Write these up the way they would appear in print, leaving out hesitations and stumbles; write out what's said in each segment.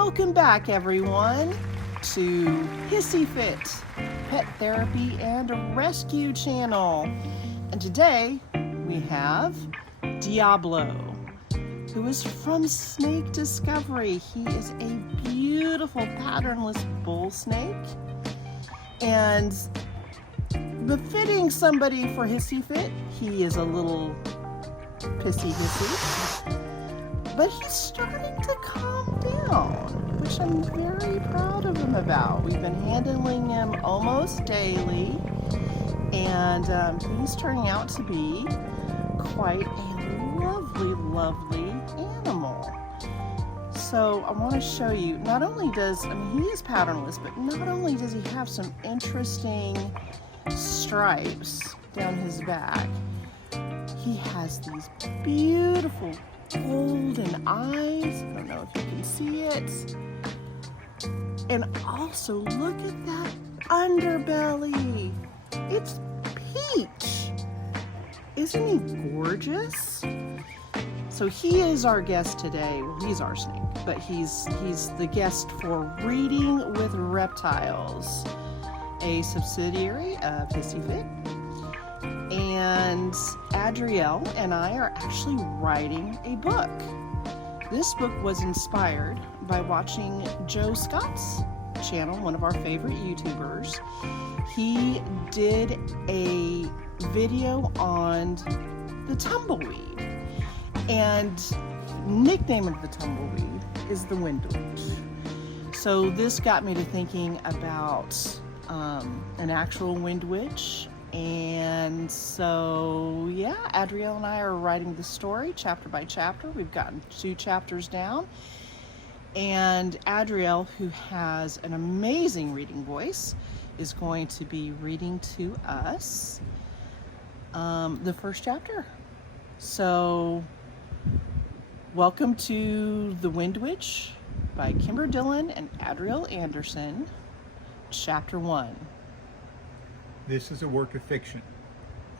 Welcome back, everyone, to Hissy Fit, Pet Therapy and Rescue Channel. And today we have Diablo, who is from Snake Discovery. He is a beautiful patternless bull snake, and befitting somebody for Hissy Fit, he is a little pissy hissy, but he's starting to calm down, which I'm very proud of him about. We've been handling him almost daily, and he's turning out to be quite a lovely, lovely animal. So I want to show you, not only does, he is patternless, but not only does he have some interesting stripes down his back, he has these beautiful golden eyes. I don't know if you can see it. And also look at that underbelly. It's peach. Isn't he gorgeous? So he is our guest today. Well, he's our snake, but he's the guest for Reading with Reptiles, a subsidiary of Hissy Fit. And Adrielle and I are actually writing a book. This book was inspired by watching Joe Scott's channel, one of our favorite YouTubers. He did a video on the tumbleweed, and nickname of the tumbleweed is the wind witch. So this got me to thinking about an actual wind witch. And so, yeah, Adrielle and I are writing the story chapter by chapter. We've gotten 2 chapters down. And Adrielle, who has an amazing reading voice, is going to be reading to us the first chapter. So, welcome to The Wind Witch by Kimber Dillon and Adrielle Anderson, Chapter 1. This is a work of fiction.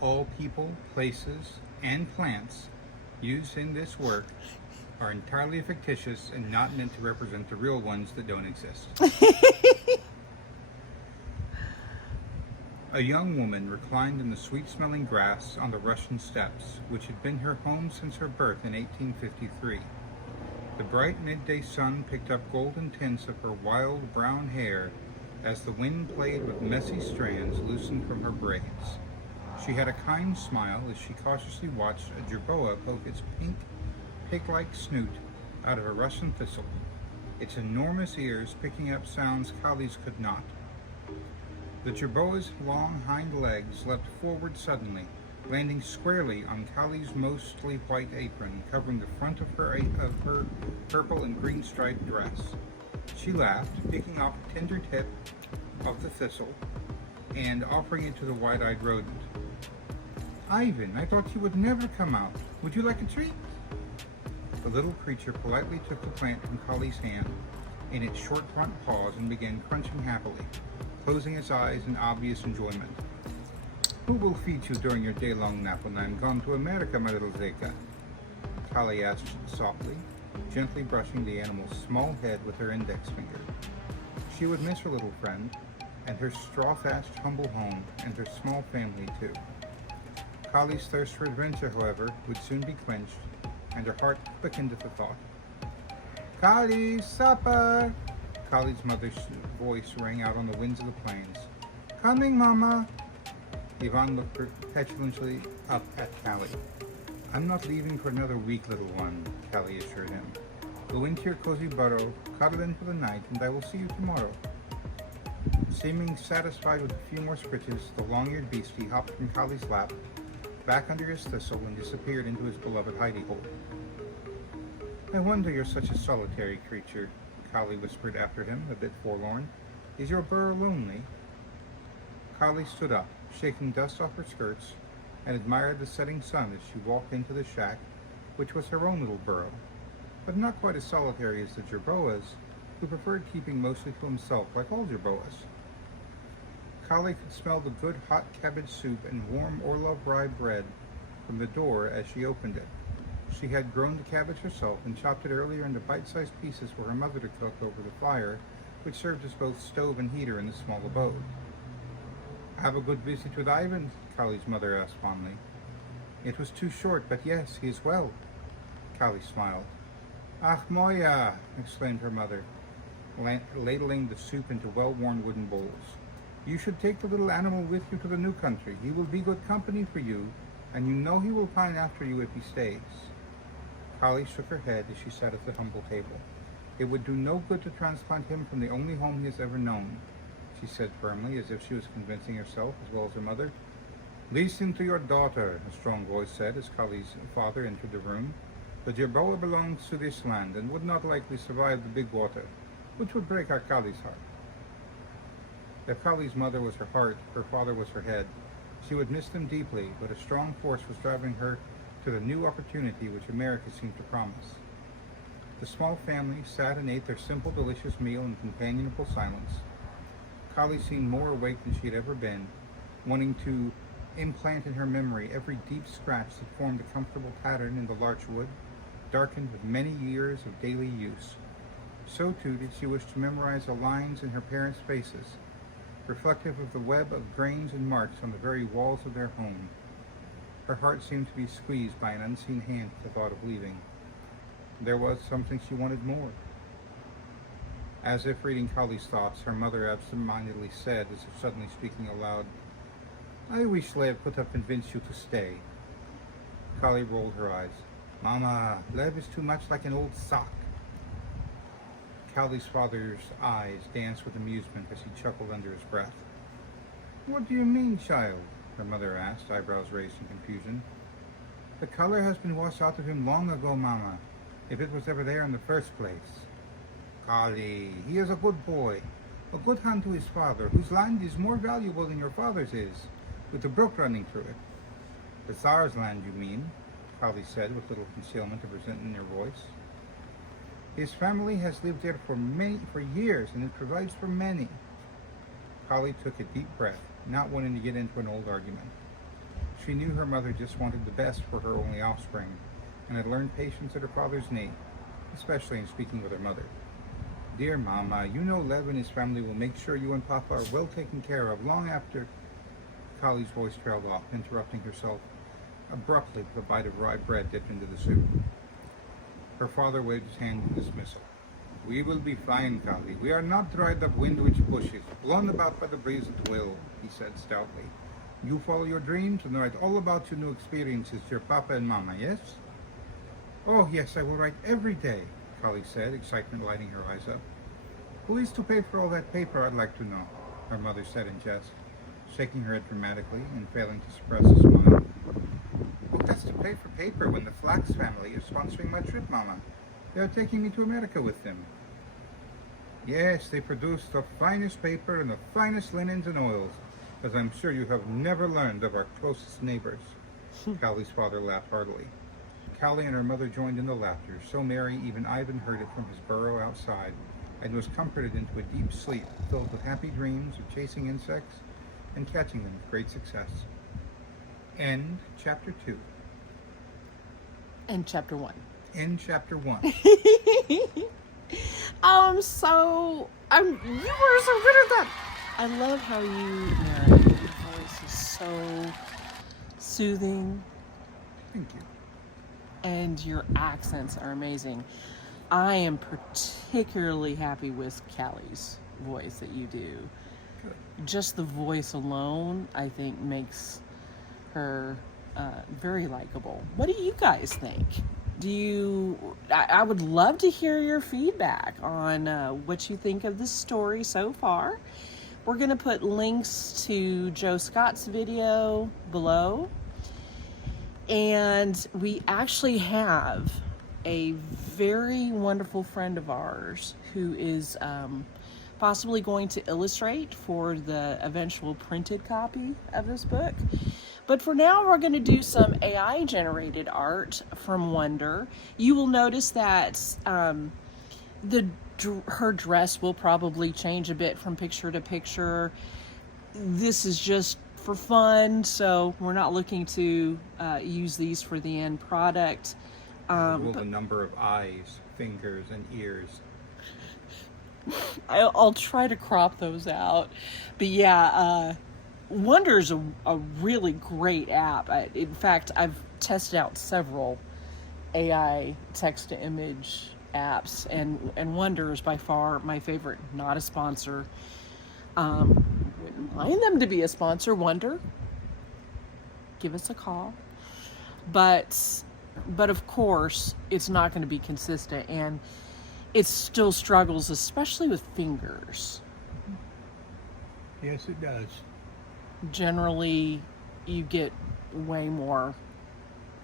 All people, places, and plants used in this work are entirely fictitious and not meant to represent the real ones that don't exist. A young woman reclined in the sweet-smelling grass on the Russian steppes, which had been her home since her birth in 1853. The bright midday sun picked up golden tints of her wild brown hair as the wind played with messy strands loosened from her braids. She had a kind smile as she cautiously watched a jerboa poke its pink, pig-like snoot out of a Russian thistle, its enormous ears picking up sounds collies could not. The jerboa's long hind legs leapt forward suddenly, landing squarely on Collie's mostly white apron, covering the front of her purple and green striped dress. She laughed, picking off a tender tip of the thistle and offering it to the wide-eyed rodent. "Ivan, I thought you would never come out. Would you like a treat?" The little creature politely took the plant from Collie's hand in its short front paws and began crunching happily, closing its eyes in obvious enjoyment. "Who will feed you during your day-long nap when I am gone to America, my little Zeka?" Collie asked softly, gently brushing the animal's small head with her index finger. She would miss her little friend, and her straw-thatched humble home, and her small family too. Collie's thirst for adventure, however, would soon be quenched, and her heart quickened at the thought. "Collie, supper!" Collie's mother's voice rang out on the winds of the plains. "Coming, Mama!" Ivan looked petulantly up at Callie. "I'm not leaving for another week, little one," Callie assured him. "Go into your cozy burrow, cuddle in for the night, and I will see you tomorrow." Seeming satisfied with a few more scritches, the long-eared beastie hopped from Collie's lap, back under his thistle, and disappeared into his beloved hidey hole. "I wonder you're such a solitary creature," Collie whispered after him, a bit forlorn. "Is your burrow lonely?" Collie stood up, shaking dust off her skirts, and admired the setting sun as she walked into the shack, which was her own little burrow, but not quite as solitary as the jerboas, who preferred keeping mostly to himself like all jerboas. Collie could smell the good hot cabbage soup and warm Orlov rye bread from the door as she opened it. She had grown the cabbage herself and chopped it earlier into bite-sized pieces for her mother to cook over the fire, which served as both stove and heater in the small abode. "Have a good visit with Ivan?" Callie's mother asked fondly. "It was too short, but yes, he is well." Callie smiled. "Ach, Moya!" exclaimed her mother, ladling the soup into well-worn wooden bowls. "You should take the little animal with you to the new country. He will be good company for you, and you know he will pine after you if he stays." Callie shook her head as she sat at the humble table. "It would do no good to transplant him from the only home he has ever known," she said firmly, as if she was convincing herself as well as her mother. "Listen to your daughter," a strong voice said as Callie's father entered the room. "The Jerboa belongs to this land and would not likely survive the big water, which would break our Callie's heart." If Callie's mother was her heart, her father was her head. She would miss them deeply, but a strong force was driving her to the new opportunity which America seemed to promise. The small family sat and ate their simple, delicious meal in companionable silence. Callie seemed more awake than she had ever been, wanting to implant in her memory every deep scratch that formed a comfortable pattern in the larch wood, darkened with many years of daily use. So too did she wish to memorize the lines in her parents' faces, reflective of the web of grains and marks on the very walls of their home. Her heart seemed to be squeezed by an unseen hand at the thought of leaving. There was something she wanted more. As if reading Callie's thoughts, her mother absent-mindedly said, as if suddenly speaking aloud, "I wish Lev could have convinced you to stay." Callie rolled her eyes. "Mama, Lev is too much like an old sock." Callie's father's eyes danced with amusement as he chuckled under his breath. "What do you mean, child?" her mother asked, eyebrows raised in confusion. "The color has been washed out of him long ago, Mama, if it was ever there in the first place." "Callie, he is a good boy, a good hand to his father, whose land is more valuable than your father's is, with the brook running through it." "The Tsar's land, you mean?" Callie said with little concealment of resentment in her voice. "His family has lived there for years, and it provides for many." Callie took a deep breath, not wanting to get into an old argument. She knew her mother just wanted the best for her only offspring, and had learned patience at her father's knee, especially in speaking with her mother. "Dear Mama, you know Lev and his family will make sure you and Papa are well taken care of long after—" Callie's voice trailed off, interrupting herself abruptly with a bite of rye bread dipped into the soup. Her father waved his hand in dismissal. "We will be fine, Callie. We are not dried up windwitch bushes, blown about by the breeze at will," he said stoutly. "You follow your dreams and write all about your new experiences to your Papa and Mama, yes?" "Oh, yes, I will write every day," Callie said, excitement lighting her eyes up. "Who is to pay for all that paper, I'd like to know," her mother said in jest, shaking her head dramatically and failing to suppress a smile. "Who has to pay for paper when the Flax family is sponsoring my trip, Mama? They are taking me to America with them." "Yes, they produce the finest paper and the finest linens and oils, as I'm sure you have never learned of our closest neighbors." Callie's father laughed heartily. Callie and her mother joined in the laughter, so merry even Ivan heard it from his burrow outside, and was comforted into a deep sleep filled with happy dreams of chasing insects and catching them with great success. End Chapter 2. And Chapter 1. End Chapter 1. You were so good at that. I love how you narrate. Your voice is so soothing. Thank you. And your accents are amazing. I am particularly happy with Callie's voice that you do. Good. Just the voice alone, I think, makes her very likable. What do you guys think? I would love to hear your feedback on what you think of this story so far. We're going to put links to Joe Scott's video below. And we actually have a very wonderful friend of ours who is possibly going to illustrate for the eventual printed copy of this book. But for now, we're going to do some AI-generated art from Wonder. You will notice that her dress will probably change a bit from picture to picture. This is just for fun, so we're not looking to use these for the end product. As will the number of eyes, fingers, and ears. I'll try to crop those out. But yeah, Wonder's a really great app. In fact, I've tested out several AI text-to-image apps, and Wonder is by far my favorite. Not a sponsor. Wouldn't mind them to be a sponsor. Wonder, give us a call. But of course, it's not going to be consistent, and it still struggles, especially with fingers. Yes, it does. Generally, you get way more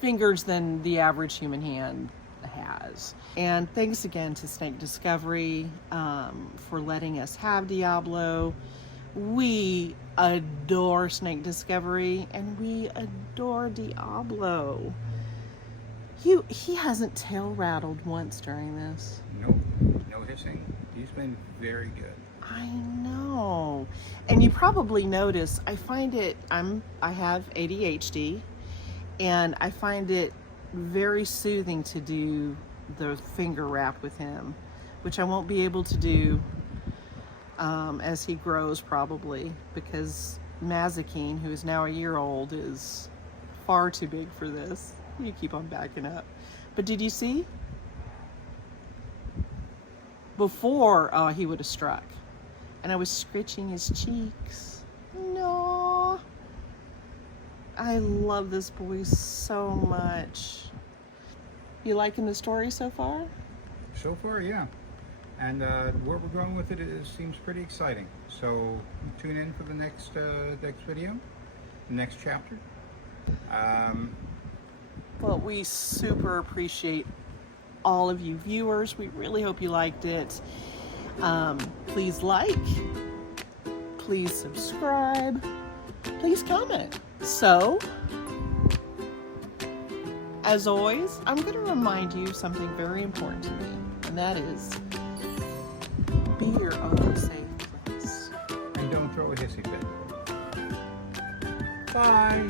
fingers than the average human hand has. And thanks again to Snake Discovery for letting us have Diablo. We adore Snake Discovery, and we adore Diablo. He hasn't tail rattled once during this. Nope, no hissing. He's been very good. I know. And you probably notice I have ADHD, and I find it very soothing to do the finger wrap with him, which I won't be able to do as he grows, probably, because Mazikeen, who is now a year old, is far too big for this. You keep on backing up. But did you see? Before, he would have struck. And I was scratching his cheeks. No. I love this boy so much. You liking the story so far? So far, yeah. And where we're going with it seems pretty exciting. So tune in for the next video, next chapter. Well, we super appreciate all of you viewers. We really hope you liked it. Please like, please subscribe, please comment. So, as always, I'm going to remind you something very important to me, and that is, be your own safe place. And don't throw a hissy fit. Bye!